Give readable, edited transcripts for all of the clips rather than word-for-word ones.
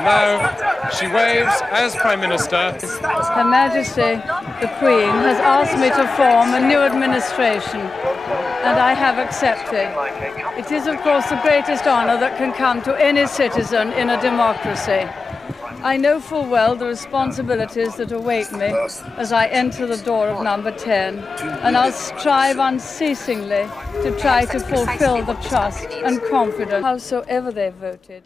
And now she waves as Prime Minister. Her Majesty, the Queen, has asked me to form a new administration, and I have accepted. It is, of course, the greatest honour that can come to any citizen in a democracy. I know full well the responsibilities that await me as I enter the door of number 10, and I'll strive unceasingly to try to fulfil the trust and confidence howsoever they voted.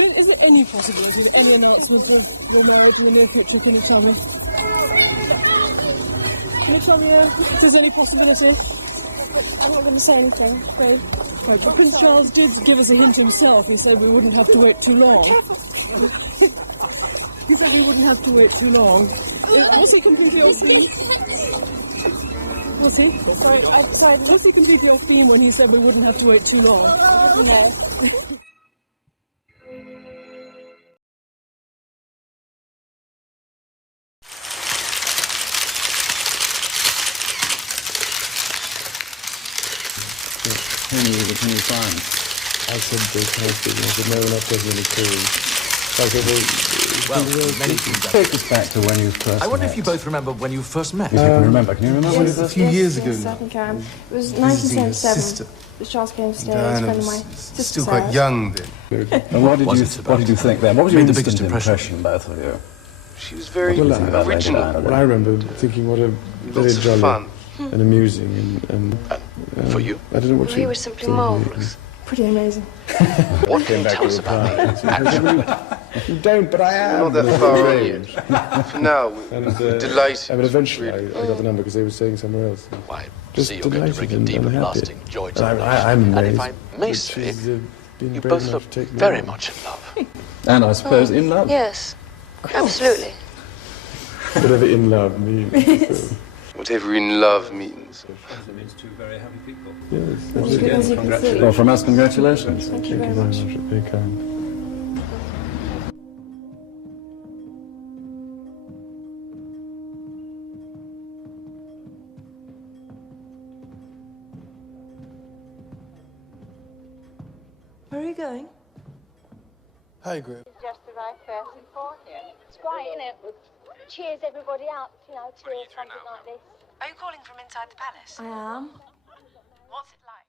Is there any possibility of any announcement of your marriage in the near future? Can you tell me? Can you tell me if there's any possibility? I'm not going to say anything, really. Right, but Prince Charles did give us a hint himself. He said we wouldn't have to wait too long. Careful. He said we wouldn't have to wait too long. Was he completely off beam? Was he? Sorry. Was he completely off beam when he said we wouldn't have to wait too long? No. Can you find? I said, can I speak? And I said, no, we're not taking any calls. So I said, well, speaking. Take us back to when you first met. I wonder if you both remember when you first met. If you can remember. Can you remember when you first met? Yes, I certainly can. It was 1977. Charles came to stay as a friend of my sister Sarah. Quite young then. And what did you think then? What was your instant impression, both of you? She was very What did you think about Lady Diana? Well, I remember thinking what a very jolly and amusing and for you. I don't know what she were simply marvellous. Pretty amazing. What came back to reply? You don't, but I am. And they were rage. No, And delighted. I mean, eventually I got the number because they were staying somewhere else. Just delighted and happy. And I'm amazed that she's been brave enough to take me very on. much in love. And I suppose in love. Yes, absolutely. Whatever in love means. Whatever in love means. It means two very happy people. Yes. As you can see. Well, from us, congratulations. Thank you Thank you very very much. much. Very kind. Where are you going? Hi, Greg. Just the right person for him. It's great, isn't it? Cheers everybody up, to something like this. Are you calling from inside the palace? I am. What's it like?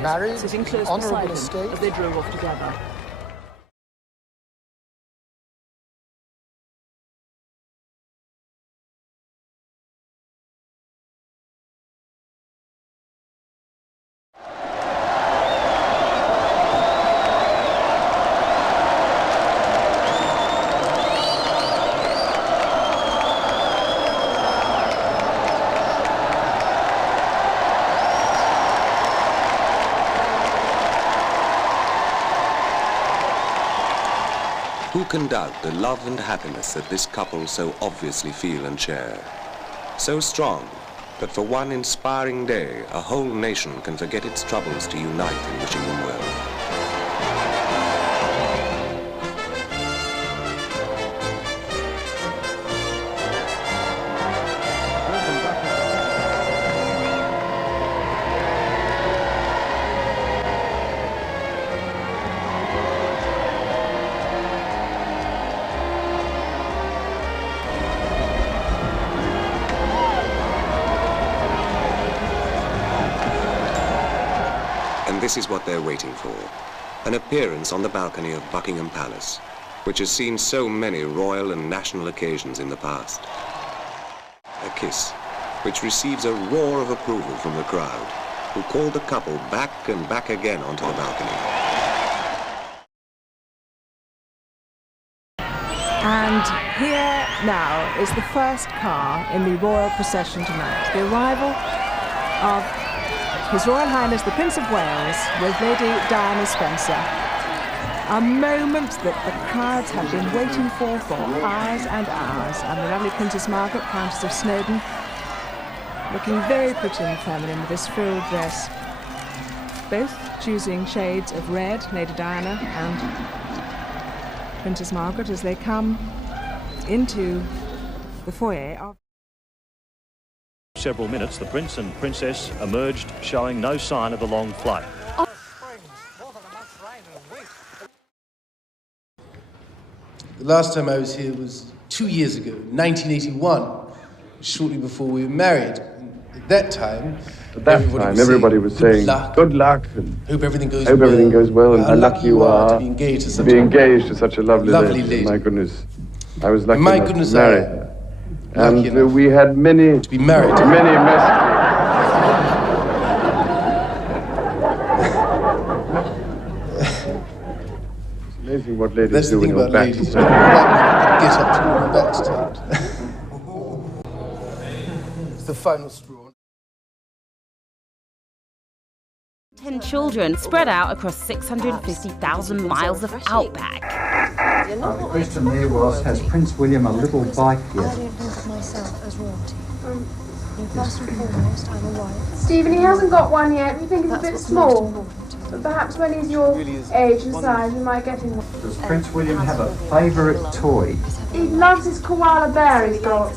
Married, honourable estate. Who can doubt the love and happiness that this couple so obviously feel and share? So strong that for one inspiring day, a whole nation can forget its troubles to unite in wishing them well. And this is what they're waiting for. An appearance on the balcony of Buckingham Palace, which has seen so many royal and national occasions in the past. A kiss, which receives a roar of approval from the crowd, who called the couple back and back again onto the balcony. And here now is the first car in the royal procession tonight. The arrival of His Royal Highness the Prince of Wales with Lady Diana Spencer. A moment that the crowds have been waiting for hours and hours. And the lovely Princess Margaret, Countess of Snowdon, looking very pretty and feminine with this frilled dress. Both choosing shades of red, Lady Diana and Princess Margaret, as they come into the foyer. Several minutes, the Prince and Princess emerged, showing no sign of the long flight. The last time I was here was 2 years ago, 1981, shortly before we were married. At that time, everybody was saying, good luck, and hope everything goes well, and how lucky you are to be engaged to such a lovely lady. My goodness, I was lucky my enough goodness, to marry. And we had many to be married. Many messages. It's amazing what ladies That's do the thing when about you're ladies. back. Get up to your backstage. It's the final straw. 10 children spread out across 650,000 miles of outback. The question there was, has Prince William a little bike yet? I don't think of myself as royalty. First and foremost, I'm a wife. Stephen, he hasn't got one yet. We think it's a bit small. But perhaps when he's your age and size, we might get him one. Does Prince William have a favourite toy? He loves his koala bear he's got.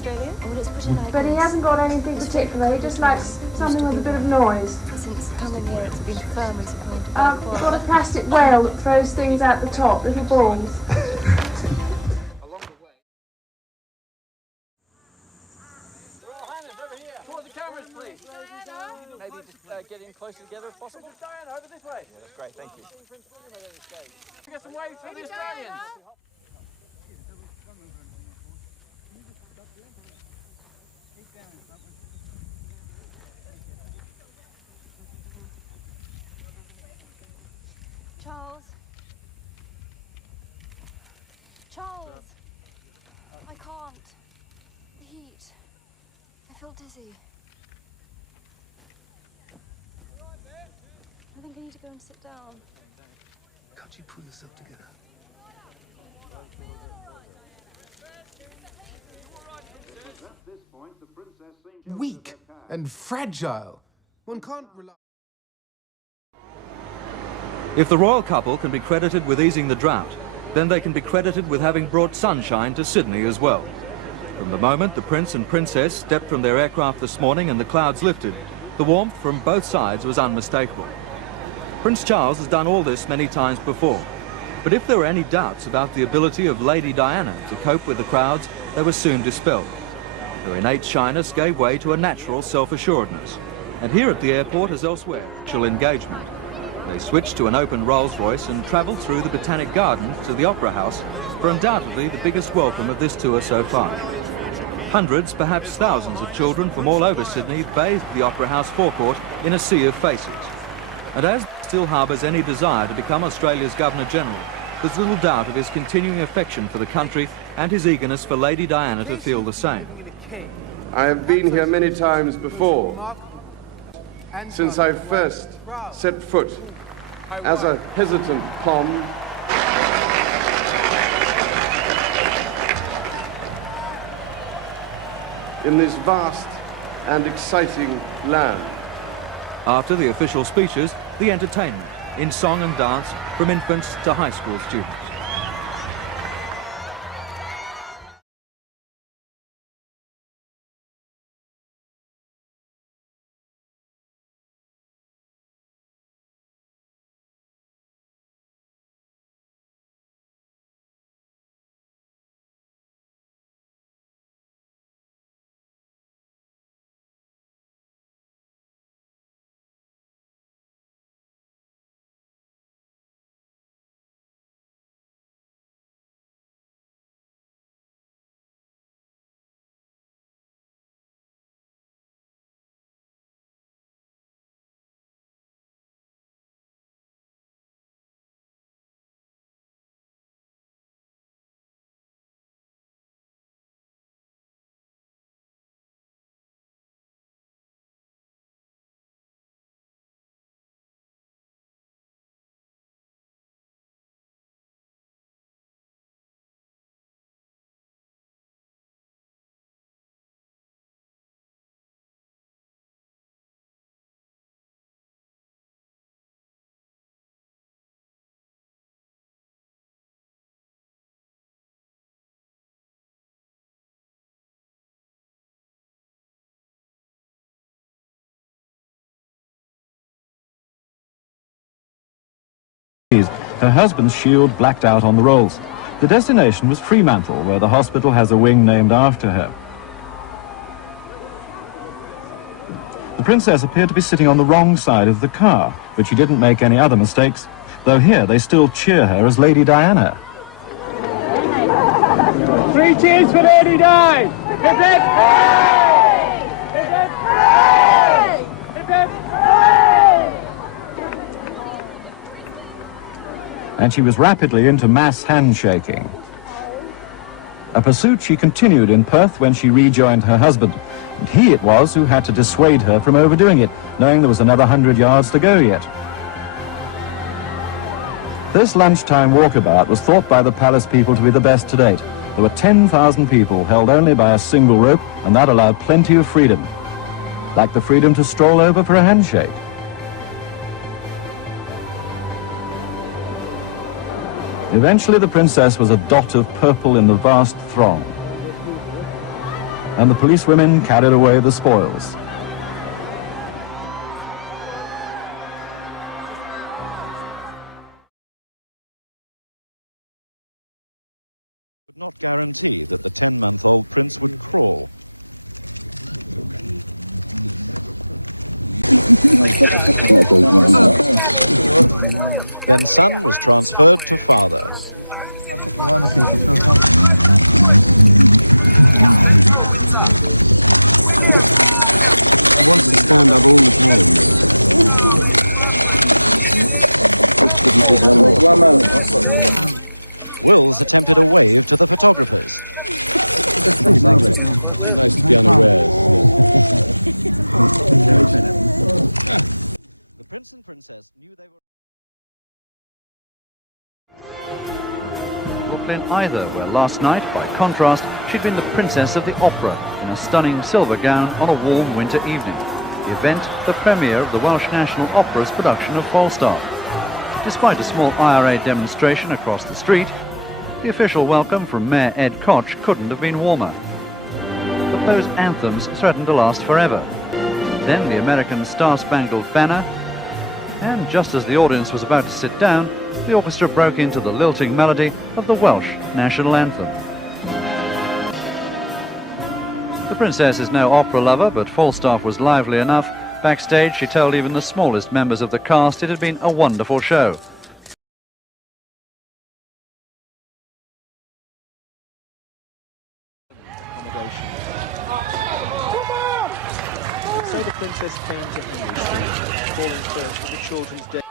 But he hasn't got anything particular. He just likes something with a bit of noise. Since coming here, it's been firm and supported. We've got a plastic whale that throws things out the top, little balls. Getting closer together as possible. Princess Diana, over this way. Yeah, that's great, thank you. Get some waves for the Australians. Charles. Charles. I can't. The heat. I feel dizzy. I think I need to go and sit down. Can't you pull yourself together? Weak and fragile. One can't rely. The first leg of the Royal Tour has come to an end. The Prince and Princess have seen a fair slice of the Northern Territory. The couple emerged 2,000 well wishes were there to greet them. But the more formal welcome came from the Governor General and the Prime Minister. We're absolutely delighted to be here. Thank you so much. Hours before they were due to arrive in the city, tens of thousands of people began lining the streets from the airport. By now, the place was Scale and excitement. Please welcome the heir to the throne and Australia's future king, His Royal Highness the Prince of Wales. Thank you, Sir Jim. In case you've been living in a cave, perhaps I should introduce you to a most remarkable woman and mother who I am proud to call my wife. Her husband's shield blacked out on the rolls. The destination was Fremantle, where the hospital has a wing named after her. The princess appeared to be sitting on the wrong side of the car, but she didn't make any other mistakes, though here they still cheer her as Lady Diana. 3 cheers for Lady Di! Hip hip! Hooray! Hip hip! Hooray! Hip hip! Hooray! And she was rapidly into mass handshaking. A pursuit she continued in Perth when she rejoined her husband, and he it was who had to dissuade her from overdoing it, knowing there was another 100 yards to go yet. This lunchtime walkabout was thought by the palace people to be the best to date. There were 10,000 people held only by a single rope, and that allowed plenty of freedom, like the freedom to stroll over for a handshake. Eventually the princess was a dot of purple in the vast throng, and the policewomen carried away the spoils. Could not guarantee that the 10-month-old prince would crawl. Then son was transferred to father. He wants to stand up all the time. Wills attempted a wave to the photographers. Nice to be unawares. The prince and princess knew they were Brooklyn either, where last night, by contrast, she'd been the princess of the opera in a stunning silver gown on a warm winter evening. The event, the premiere of the Welsh National Opera's production of Falstaff. Despite a small IRA demonstration across the street, the official welcome from Mayor Ed Koch couldn't have been warmer. But those anthems threatened to last forever. Then the American Star-Spangled Banner, and just as the audience was about to sit down, the orchestra broke into the lilting melody of the Welsh national anthem. The princess is no opera lover, but Falstaff was lively enough. Backstage, she told even the smallest members of the cast it had been a wonderful show. Accommodation. And so the princess came to Henry Street, calling first at a children's day.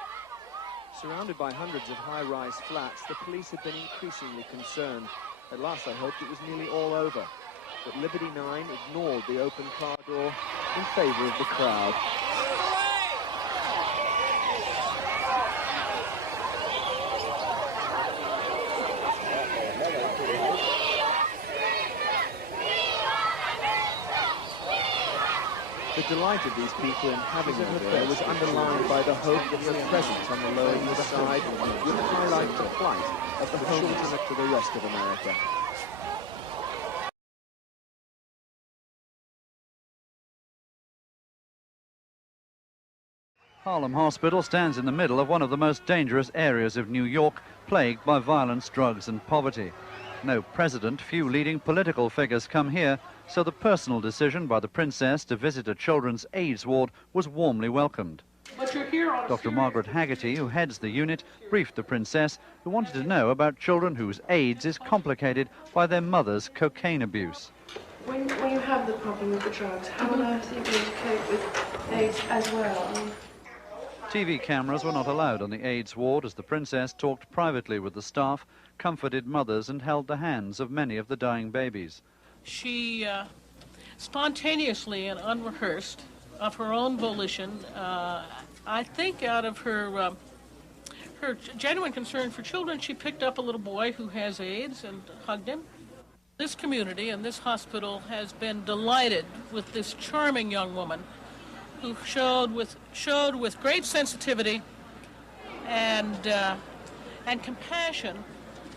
Surrounded by hundreds of high-rise flats, the police had been increasingly concerned. At last I hoped it was nearly all over. But Liberty 9 ignored the open car door in favour of the crowd. The delight of these people in having her there was underlined by the hope that her presence on the Lower East Side would highlight the plight of the homeless to the rest of America. Harlem Hospital stands in the middle of one of the most dangerous areas of New York, plagued by violence, drugs and poverty. No president, few leading political figures come here, so the personal decision by the princess to visit a children's AIDS ward was warmly welcomed. Dr. Margaret Haggerty, who heads the unit, briefed the princess, who wanted to know about children whose AIDS is complicated by their mother's cocaine abuse. When you have the problem with the drugs, how on earth are you going to cope with AIDS as well? TV cameras were not allowed on the AIDS ward as the princess talked privately with the staff, comforted mothers and held the hands of many of the dying babies. She spontaneously and unrehearsed, of her own volition, I think out of her genuine concern for children, she picked up a little boy who has AIDS and hugged him. This community and this hospital has been delighted with this charming young woman who showed with great sensitivity and compassion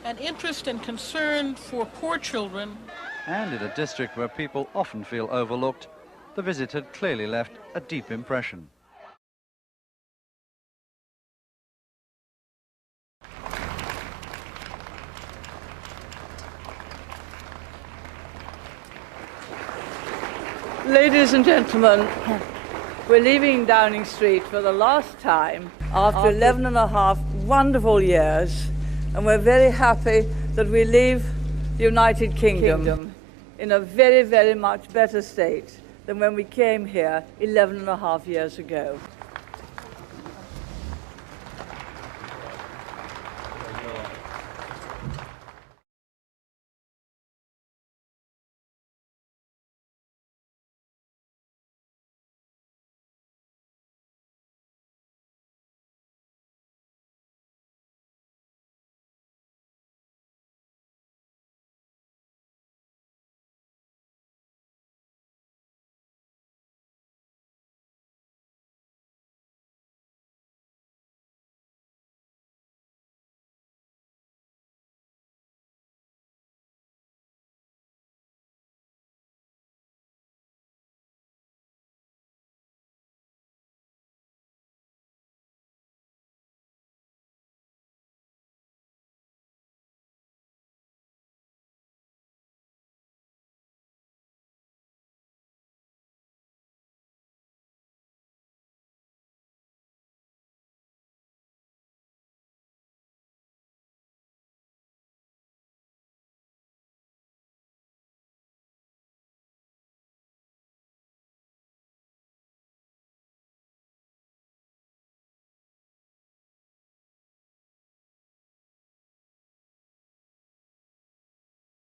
and interest and concern for poor children. And in a district where people often feel overlooked, the visit had clearly left a deep impression. after 11.5 wonderful years, and we're very happy that we leave the United Kingdom.